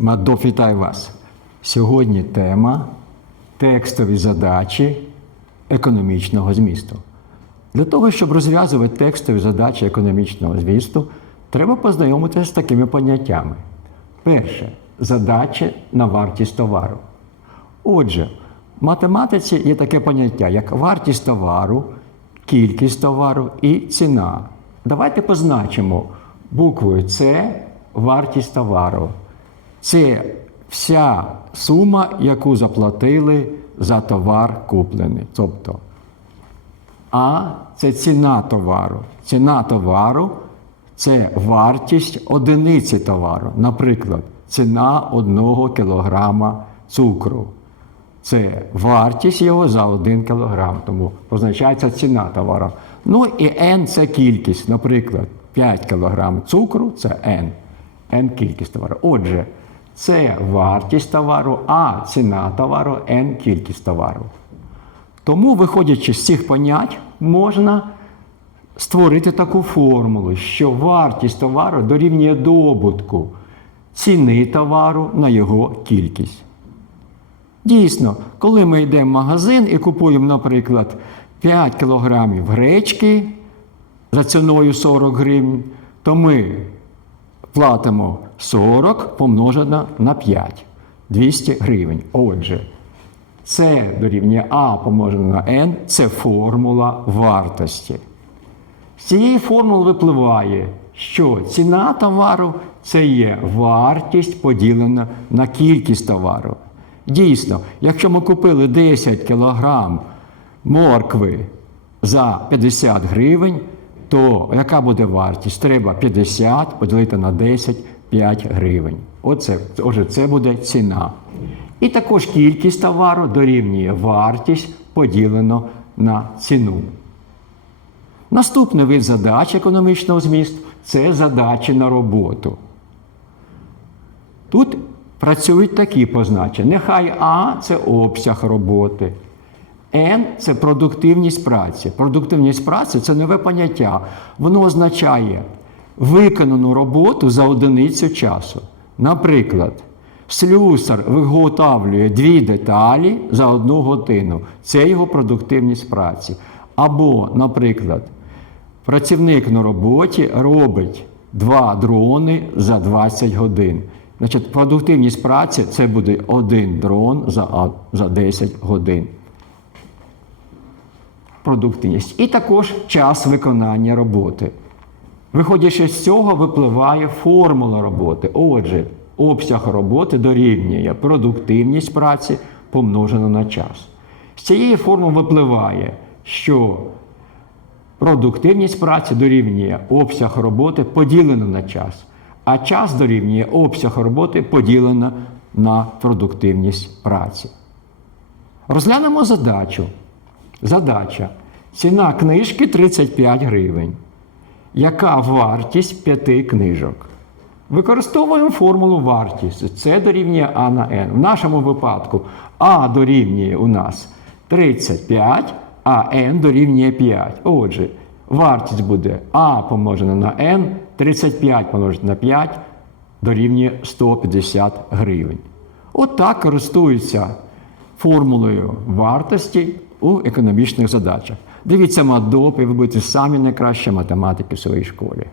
Мадоф, вітаю вас. Сьогодні тема текстові задачі економічного змісту. Для того, щоб розв'язувати текстові задачі економічного змісту, треба познайомитися з такими поняттями. Перше задачі на вартість товару. Отже, в математиці є таке поняття, як вартість товару, кількість товару і ціна. Давайте позначимо буквою С вартість товару. Це вся сума, яку заплатили за товар куплений. Тобто А це ціна товару. Ціна товару це вартість одиниці товару. Наприклад, ціна одного кілограма цукру. Це вартість його за 1 кілограм, тому позначається ціна товару. Ну і N це кількість. Наприклад, 5 кілограм цукру це N. N кількість товару. Отже, це вартість товару, а ціна товару N кількість товару. Тому, виходячи з цих понять, можна створити таку формулу, що вартість товару дорівнює добутку ціни товару на його кількість. Дійсно, коли ми йдемо в магазин і купуємо, наприклад, 5 кілограмів гречки за ціною 40 гривень, то ми платимо 40 помножено на 5 200 гривень. Отже, це дорівнює А помножено на N це формула вартості. З цієї формули випливає, що ціна товару це є вартість поділена на кількість товару. Дійсно, якщо ми купили 10 кілограм моркви за 50 гривень, то яка буде вартість? Треба 50 поділити на 10 5 гривень. Оце, отже, це буде ціна. І також кількість товару дорівнює вартість поділено на ціну. Наступний вид задач економічного змісту це задачі на роботу. Тут працюють такі позначення. Нехай А це обсяг роботи. N це продуктивність праці. Продуктивність праці це нове поняття. Воно означає виконану роботу за одиницю часу. Наприклад, слюсар виготовлює дві деталі за одну годину. Це його продуктивність праці. Або, наприклад, працівник на роботі робить два дрони за 20 годин. Значить, продуктивність праці це буде один дрон за, за 10 годин. Продуктивність. І також час виконання роботи. Виходячи з цього, випливає формула роботи. Отже, обсяг роботи дорівнює продуктивність праці помножено на час. З цієї формули випливає, що продуктивність праці дорівнює обсяг роботи поділено на час, а час дорівнює обсяг роботи поділено на продуктивність праці. Розглянемо задачу. Задача. Ціна книжки 35 гривень. Яка вартість п'яти книжок? Використовуємо формулу вартість. Це дорівнює А на N. В нашому випадку А дорівнює у нас 35, а N дорівнює 5. Отже, вартість буде А помножена на N, 35 помножити на 5 дорівнює 150 гривень. Отак користуються формулою вартості у економічних задачах. Дивіться мадоп, і ви будете самі найкращі математики в своїй школі.